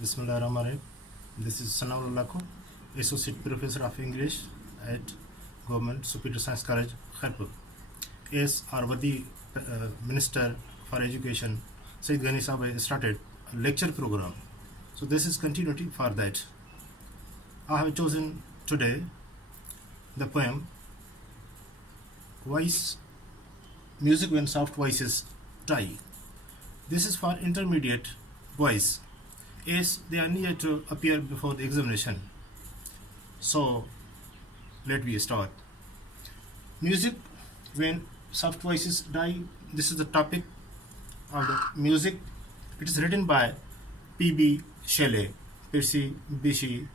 Bismillahirrahmanirrahim. This is Sanaullah Lakho, Associate Professor of English at Government Superior Science College, Khairpur. As our Worthy Minister for Education, Said Ghani Sahab, started a lecture program. So this is continuity for that. I have chosen today the poem Voice, Music When Soft Voices Die. This is for intermediate voice, as they are near to appear before the examination. So let me start. Music when soft voices die. This is the topic of the music. It is written by P.B. Shelley, Percy B.C.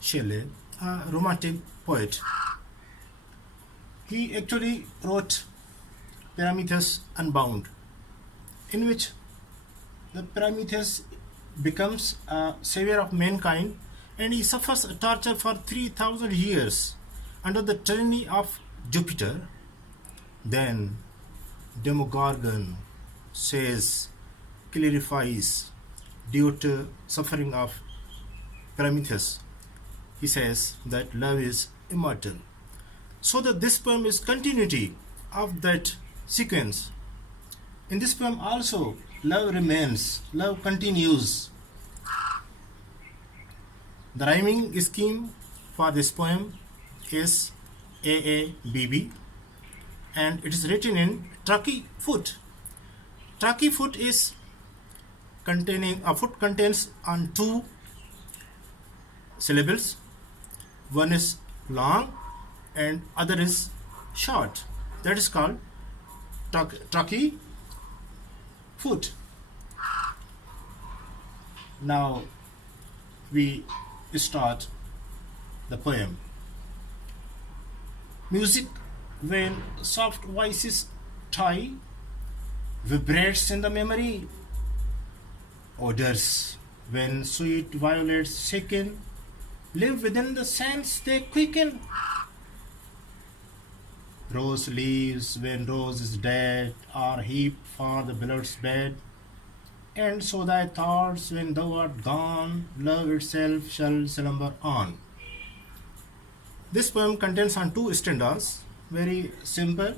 Shelley, a romantic poet. He actually wrote Prometheus Unbound, in which the Prometheus becomes a savior of mankind, and he suffers torture for 3,000 years under the tyranny of Jupiter. Then Demogorgon clarifies due to suffering of Prometheus. He says that love is immortal. So that this poem is continuity of that sequence. In this poem also, love remains, love continues. The rhyming scheme for this poem is AABB, and it is written in Truckee foot. Truckee foot is containing, a foot contains on two syllables. One is long and other is short. That is called Truckee foot. Now we start the poem. Music when soft voices tie vibrates in the memory. Odors when sweet violets sicken live within the sense they quicken. Rose leaves when rose is dead are heaped for the beloved's bed. And so thy thoughts when thou art gone, love itself shall slumber on. This poem contains on two stanzas, very simple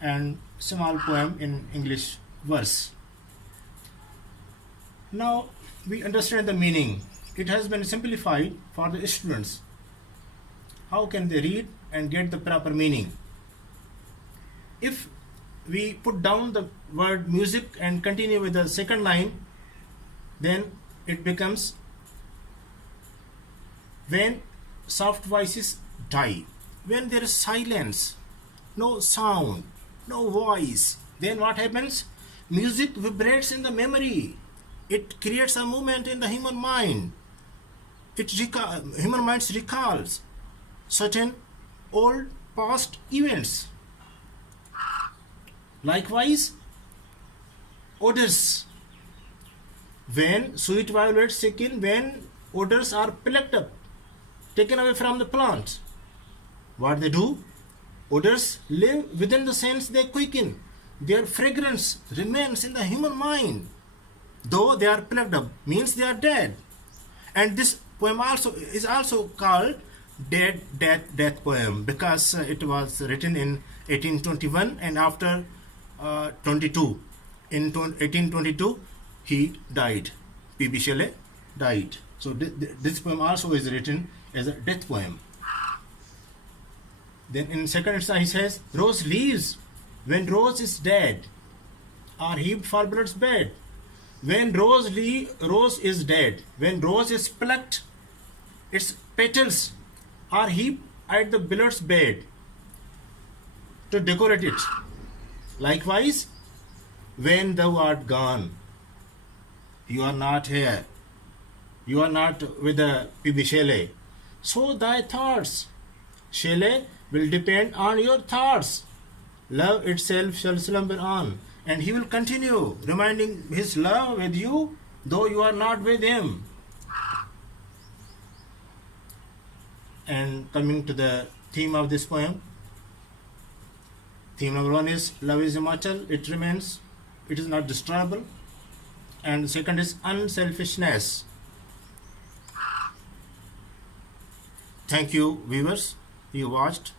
and small poem in English verse. Now we understand the meaning. It has been simplified for the students. How can they read and get the proper meaning? If we put down the word music and continue with the second line, then it becomes when soft voices die. When there is silence, no sound, no voice, then what happens? Music vibrates in the memory. It creates a movement in the human mind. Human minds recalls certain old past events. Likewise, odors. When sweet violets sicken, when odors are plucked up, taken away from the plant, what they do? Odors live within the sense they quicken. Their fragrance remains in the human mind, though they are plucked up, means they are dead. And this poem is also called death poem, because it was written in 1821, and after 22, in 1822 he died. P.B. Shelley died. So this poem also is written as a death poem. Then in second stanza he says, rose leaves when rose is dead are heaped for beloved's bed. When rose is dead, when rose is plucked, its petals are heaped at the beloved's bed to decorate it. Likewise, when thou art gone, you are not here, you are not with the P.B. Shelley, so thy thoughts, Shelley, will depend on your thoughts. Love itself shall slumber on. And he will continue reminding his love with you, though you are not with him. And coming to the theme of this poem, theme number one is love is immortal, it remains, it is not destroyable. And the second is unselfishness. Thank you, viewers. You watched.